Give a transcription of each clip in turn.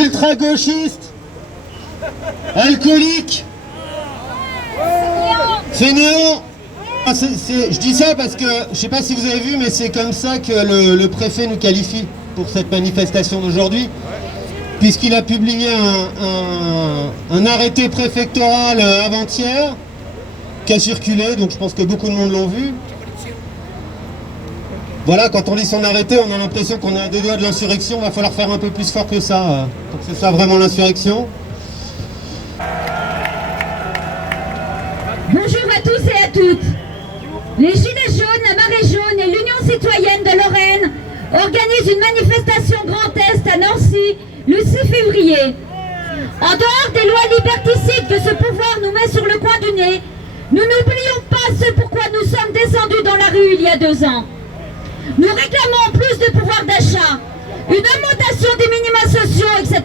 ultra-gauchiste, alcoolique, fainéant. Je dis ça parce que, je ne sais pas si vous avez vu, mais c'est comme ça que le préfet nous qualifie pour cette manifestation d'aujourd'hui, puisqu'il a publié un arrêté préfectoral avant-hier, qui a circulé, donc je pense que beaucoup de monde l'ont vu. Voilà, quand on lit son arrêté, on a l'impression qu'on est à deux doigts de l'insurrection. Il va falloir faire un peu plus fort que ça, pour que ce soit vraiment l'insurrection. Bonjour à tous et à toutes. Les Gilets jaunes, la Marée jaune et l'Union citoyenne de Lorraine organisent une manifestation Grand Est à Nancy le 6 février. En dehors des lois liberticides que ce pouvoir nous met sur le coin du nez, nous n'oublions pas ce pourquoi nous sommes descendus dans la rue il y a 2 ans. Nous réclamons plus de pouvoir d'achat, une augmentation des minima sociaux, etc.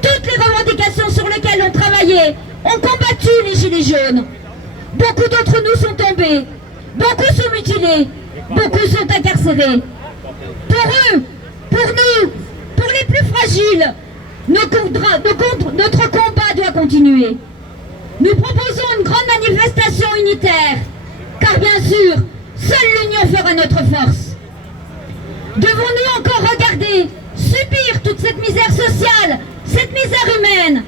Toutes les revendications sur lesquelles ont travaillé, ont combattu les Gilets jaunes. Beaucoup d'entre nous sont tombés, beaucoup sont mutilés, beaucoup sont incarcérés. Pour eux, pour nous, pour les plus fragiles, notre combat doit continuer. Nous proposons une grande manifestation unitaire, car bien sûr, seule l'union fera notre force. Devons-nous encore regarder, subir toute cette misère sociale, cette misère humaine?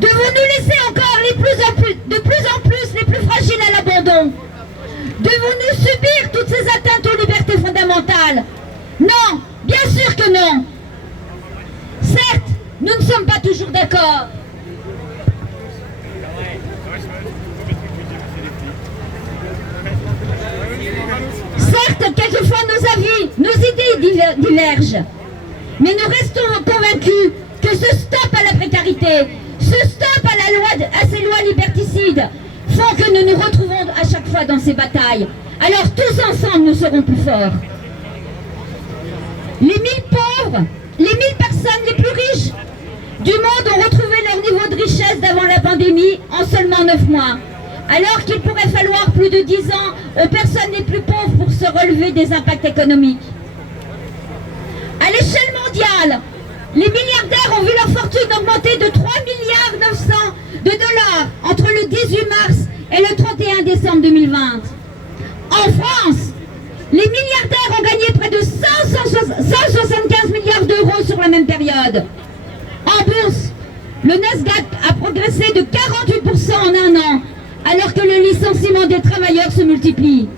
Devons-nous laisser encore de plus en plus les plus fragiles à l'abandon? Devons-nous subir toutes ces atteintes aux libertés fondamentales? Non, bien sûr que non. Certes, nous ne sommes pas toujours d'accord. Certes, quelquefois nos avis, nos idées divergent. Mais nous restons convaincus que ce stop à la précarité, ce stop à ces lois liberticides font que nous nous retrouvons à chaque fois dans ces batailles. Alors tous ensemble, nous serons plus forts. Les 1000 pauvres, les 1000 personnes les plus riches du monde ont retrouvé leur niveau de richesse d'avant la pandémie en seulement 9 mois. Alors qu'il pourrait falloir plus de 10 ans aux personnes les plus pauvres pour se relever des impacts économiques. À l'échelle mondiale, les milliardaires ont vu leur fortune augmenter de 3,9 milliards de dollars entre le 18 mars et le 31 décembre 2020. En France, les milliardaires ont gagné près de 175 milliards d'euros sur la même période. En bourse, le Nasdaq a progressé de 48% en un an, alors que le licenciement des travailleurs se multiplie.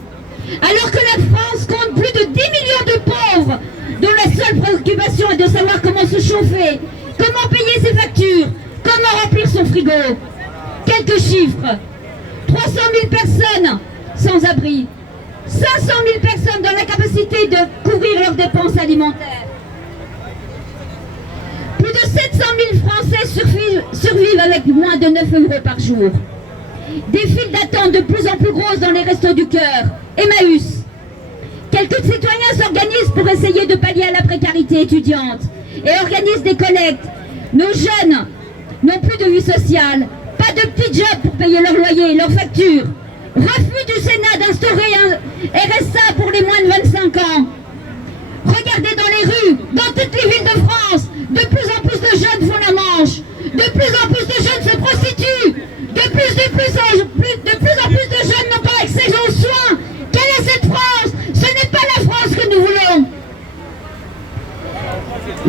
Alors que la France compte plus de 10 millions de pauvres, dont la seule préoccupation est de savoir comment se chauffer, comment payer ses factures, comment remplir son frigo. Quelques chiffres. 300 000 personnes sans abri. 500 000 personnes dans l'incapacité de couvrir leurs dépenses alimentaires. Plus de 700 000 Français survivent avec moins de 9 € par jour. Des files d'attente de plus en plus grosses dans les restos du cœur. Emmaüs. Quelques citoyens s'organisent pour essayer de pallier à la précarité étudiante et organisent des collectes. Nos jeunes n'ont plus de vie sociale, pas de petits jobs pour payer leur loyer, leurs factures. Refus du Sénat d'instaurer un RSA pour les moins de 25 ans. Regardez dans les rues, dans toutes les villes de France, de plus en plus de jeunes font la manche. De plus en plus de jeunes se prostituent. De plus en plus de jeunes n'ont pas accès aux soins. Quelle est cette France? Ce n'est pas la France que nous voulons.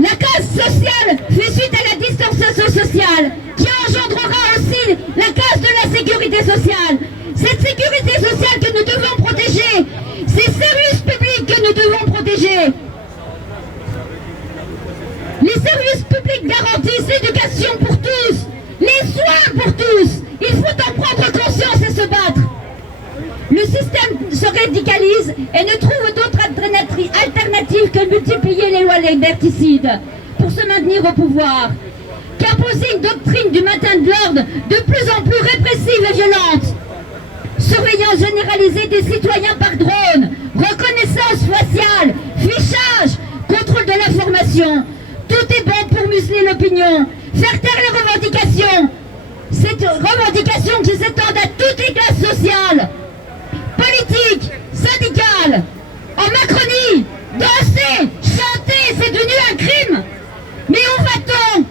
La casse sociale fait suite à la distanciation sociale qui engendrera aussi la casse de la sécurité sociale. Cette sécurité sociale que nous devons protéger, ces services publics que nous devons protéger. Les services publics garantissent l'éducation pour tous, les soins pour tous. Il faut en prendre conscience et se battre. Le système se radicalise et ne trouve d'autre alternative que de multiplier les lois liberticides pour se maintenir au pouvoir. Qu'imposer une doctrine du maintien de l'ordre de plus en plus répressive et violente. Surveillance généralisée des citoyens par drone, reconnaissance faciale, fichage, contrôle de l'information. Tout est bon pour museler l'opinion, faire taire les revendications. Cette revendication qui s'étendent à toutes les classes sociales, politiques, syndicales. En Macronie, danser, chanter, c'est devenu un crime. Mais où va-t-on?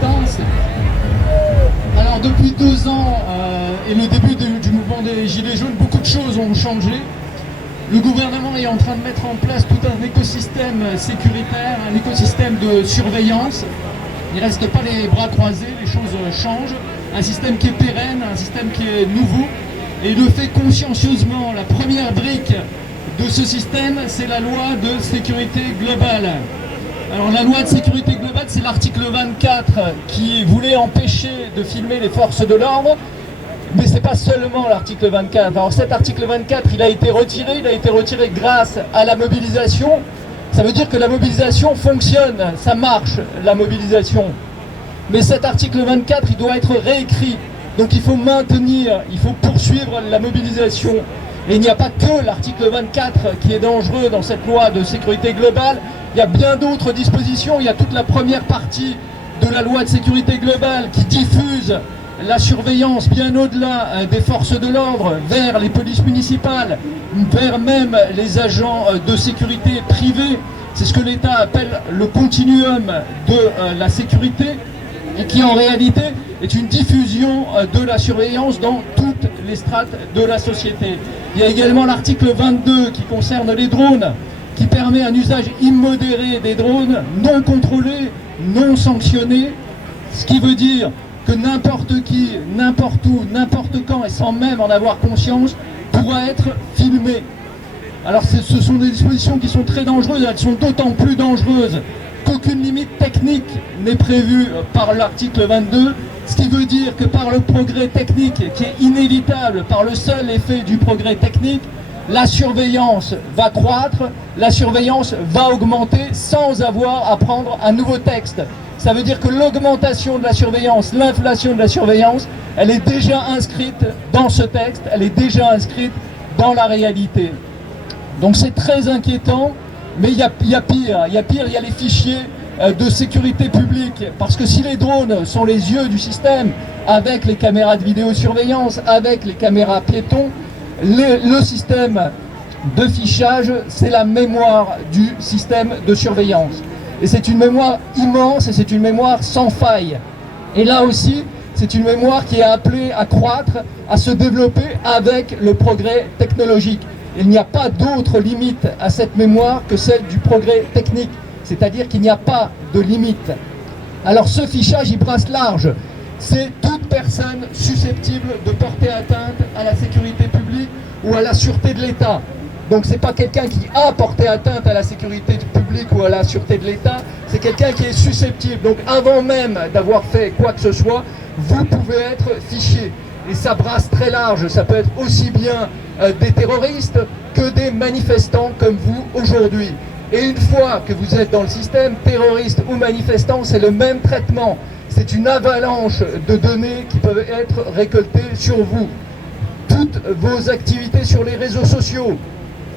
distance. Alors depuis 2 ans et le début du mouvement des Gilets jaunes, beaucoup de choses ont changé. Le gouvernement est en train de mettre en place tout un écosystème sécuritaire, un écosystème de surveillance. Il ne reste pas les bras croisés, les choses changent. Un système qui est pérenne, un système qui est nouveau. Et il le fait consciencieusement. La première brique de ce système, c'est la loi de sécurité globale. Alors la loi de sécurité globale, c'est l'article 24 qui voulait empêcher de filmer les forces de l'ordre. Mais ce n'est pas seulement l'article 24. Alors cet article 24, il a été retiré grâce à la mobilisation. Ça veut dire que la mobilisation fonctionne, ça marche, la mobilisation. Mais cet article 24, il doit être réécrit. Donc il faut maintenir, il faut poursuivre la mobilisation. Et il n'y a pas que l'article 24 qui est dangereux dans cette loi de sécurité globale. Il y a bien d'autres dispositions. Il y a toute la première partie de la loi de sécurité globale qui diffuse la surveillance bien au-delà des forces de l'ordre, vers les polices municipales, vers même les agents de sécurité privés. C'est ce que l'État appelle le continuum de la sécurité et qui en réalité est une diffusion de la surveillance dans toutes les strates de la société. Il y a également l'article 22 qui concerne les drones, qui permet un usage immodéré des drones, non contrôlés, non sanctionnés, ce qui veut dire que n'importe qui, n'importe où, n'importe quand, et sans même en avoir conscience, pourra être filmé. Alors ce sont des dispositions qui sont très dangereuses, elles sont d'autant plus dangereuses qu'aucune limite technique n'est prévue par l'article 22, ce qui veut dire que par le progrès technique qui est inévitable, par le seul effet du progrès technique, la surveillance va croître, la surveillance va augmenter sans avoir à prendre un nouveau texte. Ça veut dire que l'augmentation de la surveillance, l'inflation de la surveillance, elle est déjà inscrite dans ce texte, elle est déjà inscrite dans la réalité. Donc c'est très inquiétant, mais il y a pire, il y a les fichiers de sécurité publique. Parce que si les drones sont les yeux du système, avec les caméras de vidéosurveillance, avec les caméras piétons, le système de fichage, c'est la mémoire du système de surveillance. Et c'est une mémoire immense et c'est une mémoire sans faille. Et là aussi, c'est une mémoire qui est appelée à croître, à se développer avec le progrès technologique. Il n'y a pas d'autre limite à cette mémoire que celle du progrès technique. C'est-à-dire qu'il n'y a pas de limite. Alors ce fichage, il brasse large. C'est toute personne susceptible de porter atteinte à la sécurité publique ou à la sûreté de l'État. Donc c'est pas quelqu'un qui a porté atteinte à la sécurité publique ou à la sûreté de l'État, c'est quelqu'un qui est susceptible. Donc avant même d'avoir fait quoi que ce soit, vous pouvez être fiché. Et ça brasse très large, ça peut être aussi bien des terroristes que des manifestants comme vous aujourd'hui. Et une fois que vous êtes dans le système, terroriste ou manifestant, c'est le même traitement. C'est une avalanche de données qui peuvent être récoltées sur vous. Toutes vos activités sur les réseaux sociaux,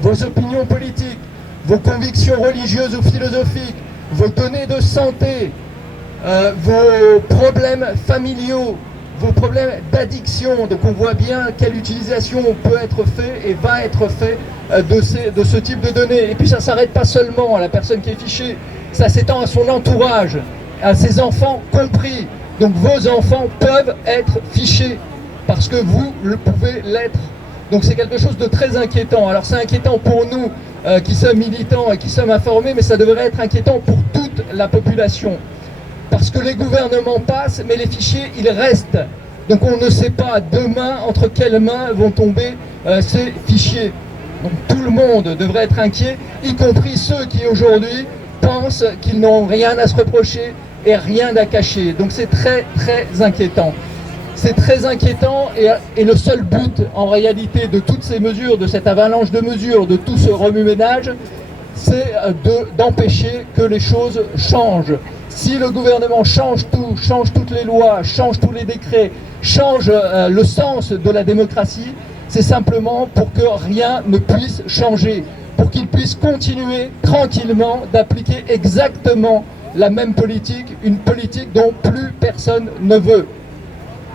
vos opinions politiques, vos convictions religieuses ou philosophiques, vos données de santé, vos problèmes familiaux, vos problèmes d'addiction. Donc on voit bien quelle utilisation peut être faite et va être faite de ce type de données. Et puis ça ne s'arrête pas seulement à la personne qui est fichée, ça s'étend à son entourage, à ses enfants compris. Donc vos enfants peuvent être fichés parce que vous le pouvez l'être. Donc c'est quelque chose de très inquiétant. Alors c'est inquiétant pour nous qui sommes militants et qui sommes informés, mais ça devrait être inquiétant pour toute la population. Parce que les gouvernements passent, mais les fichiers, ils restent. Donc on ne sait pas demain entre quelles mains vont tomber ces fichiers. Donc tout le monde devrait être inquiet, y compris ceux qui aujourd'hui pensent qu'ils n'ont rien à se reprocher et rien à cacher. Donc c'est très très inquiétant. C'est très inquiétant et le seul but en réalité de toutes ces mesures, de cette avalanche de mesures, de tout ce remue-ménage, c'est d'empêcher que les choses changent. Si le gouvernement change tout, change toutes les lois, change tous les décrets, change le sens de la démocratie, c'est simplement pour que rien ne puisse changer, pour qu'il puisse continuer tranquillement d'appliquer exactement la même politique, une politique dont plus personne ne veut.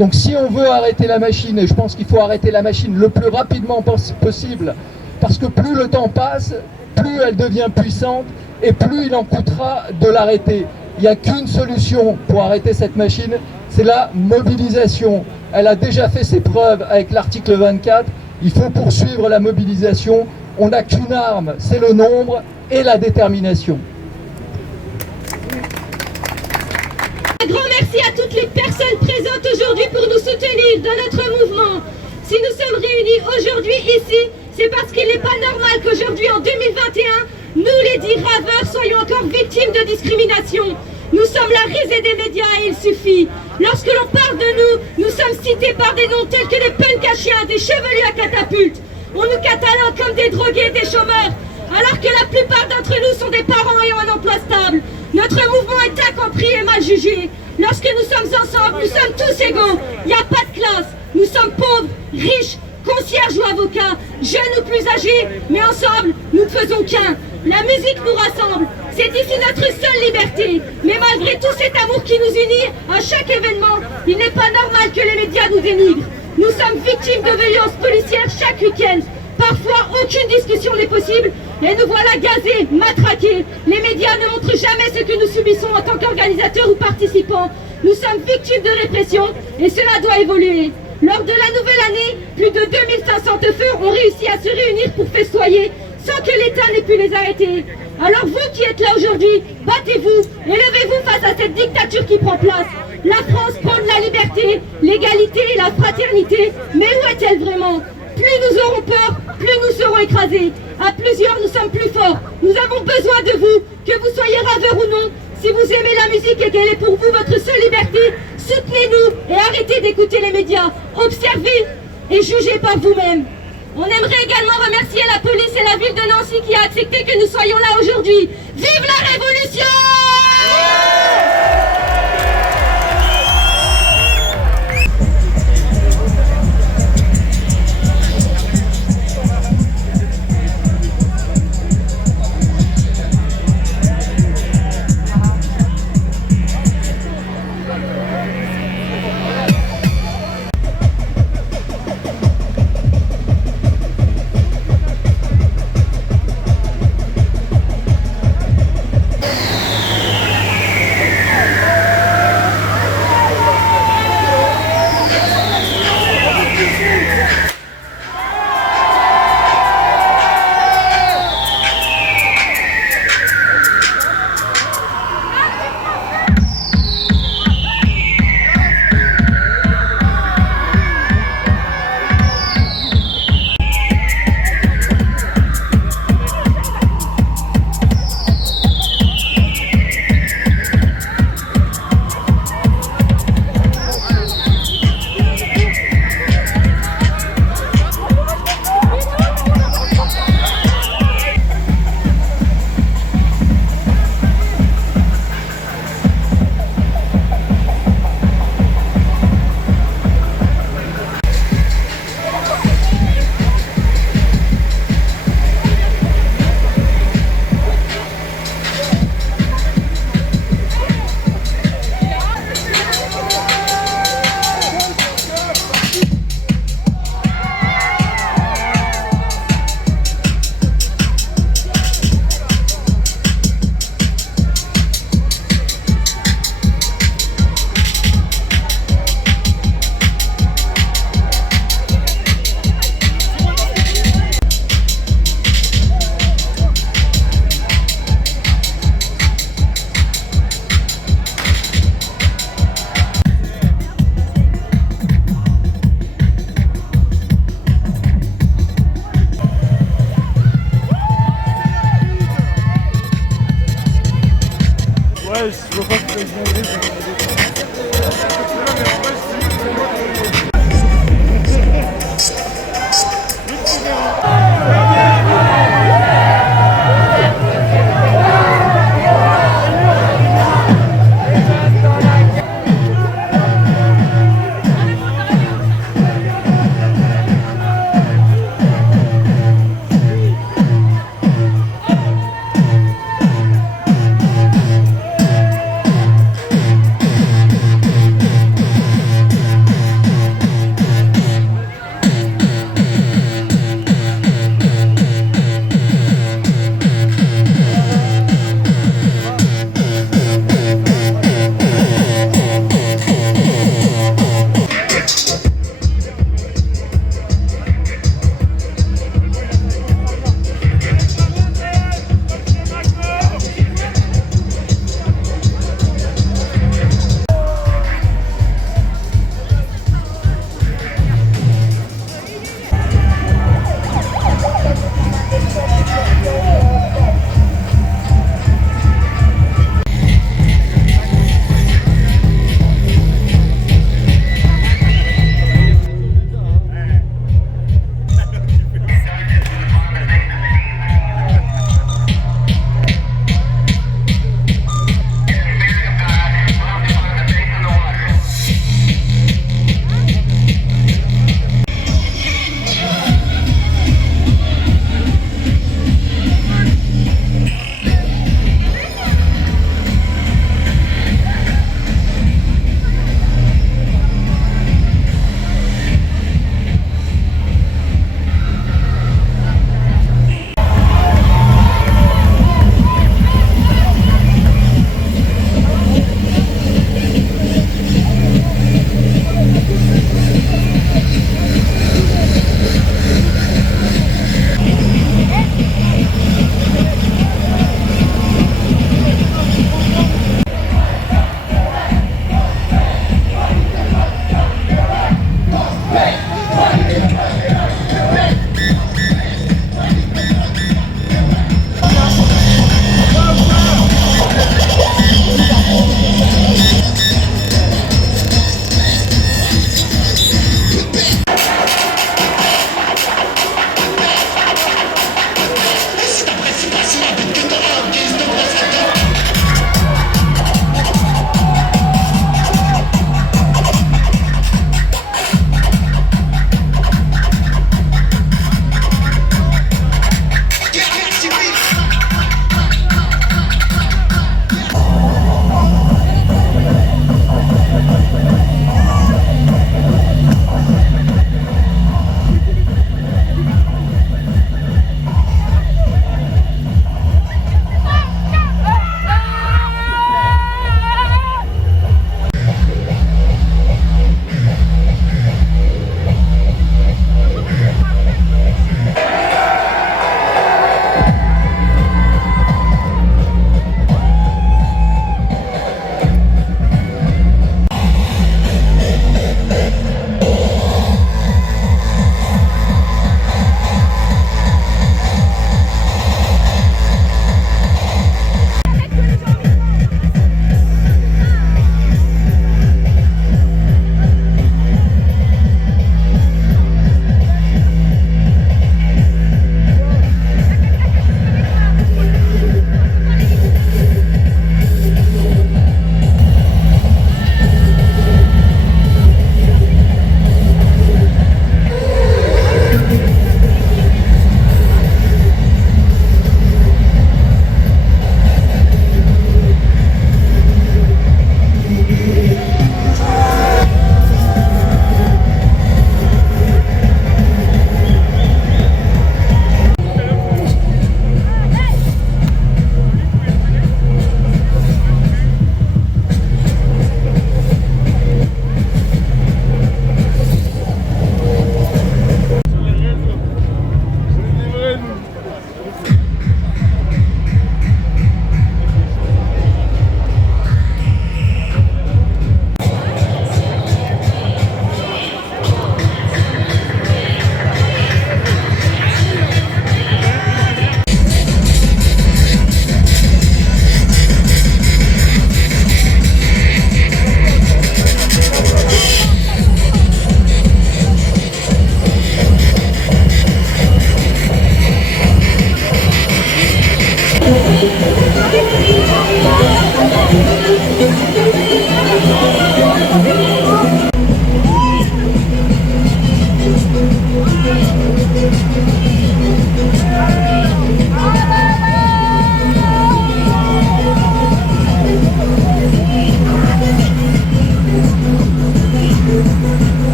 Donc si on veut arrêter la machine, et je pense qu'il faut arrêter la machine le plus rapidement possible, parce que plus le temps passe, plus elle devient puissante, et plus il en coûtera de l'arrêter. Il n'y a qu'une solution pour arrêter cette machine, c'est la mobilisation. Elle a déjà fait ses preuves avec l'article 24. Il faut poursuivre la mobilisation. On n'a qu'une arme, c'est le nombre et la détermination. Un grand merci à toutes les personnes présentes aujourd'hui pour nous soutenir dans notre mouvement. Si nous sommes réunis aujourd'hui ici, c'est parce qu'il n'est pas normal qu'aujourd'hui, en 2021, nous, les 10 raveurs, soyons encore victimes de discrimination. Nous sommes la risée des médias et il suffit. Lorsque l'on parle de nous, nous sommes cités par des noms tels que des punks à chiens, des chevelus à catapultes. On nous catalogue comme des drogués, des chômeurs, alors que la plupart d'entre nous sont des parents ayant un emploi stable. Notre mouvement est incompris et mal jugé. Lorsque nous sommes ensemble, nous sommes tous égaux. Il n'y a pas de classe. Nous sommes pauvres, riches, concierges ou avocats, jeunes ou plus âgés, mais ensemble, nous ne faisons qu'un. La musique nous rassemble. C'est ici notre seule liberté. Mais malgré tout cet amour qui nous unit à chaque événement, il n'est pas normal que les médias nous dénigrent. Nous sommes victimes de violences policières chaque week-end. Parfois, aucune discussion n'est possible et nous voilà gazés, matraqués. Les médias ne montrent jamais ce que nous subissons en tant qu'organisateurs ou participants. Nous sommes victimes de répression et cela doit évoluer. Lors de la nouvelle année, plus de 2500 teufeurs ont réussi à se réunir pour festoyer sans que l'État n'ait pu les arrêter. Alors vous qui êtes là aujourd'hui, battez-vous et levez-vous face à cette dictature qui prend place. La France prône la liberté, l'égalité et la fraternité, mais où est-elle vraiment? Plus nous aurons peur, plus nous serons écrasés. À plusieurs, nous sommes plus forts. Nous avons besoin de vous, que vous soyez raveur ou non. Si vous aimez la musique et qu'elle est pour vous votre seule liberté, soutenez-nous et arrêtez d'écouter les médias. Observez et jugez par vous-même. On aimerait également remercier la police et la ville de Nancy qui a accepté que nous soyons là aujourd'hui. Vive la Révolution! Je vois pas que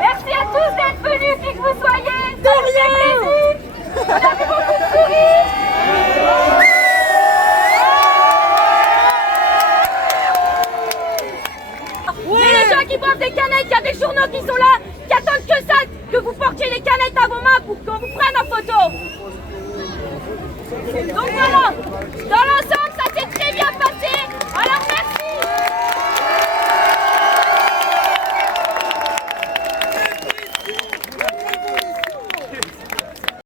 Merci à tous d'être venus, qui que vous soyez. De rien. On a vu beaucoup de sourires. Et les gens qui boivent des canettes, il y a des journaux qui sont là, qui attendent que ça, que vous portiez les canettes à vos mains pour qu'on vous prenne en photo. Donc voilà, dans l'ensemble.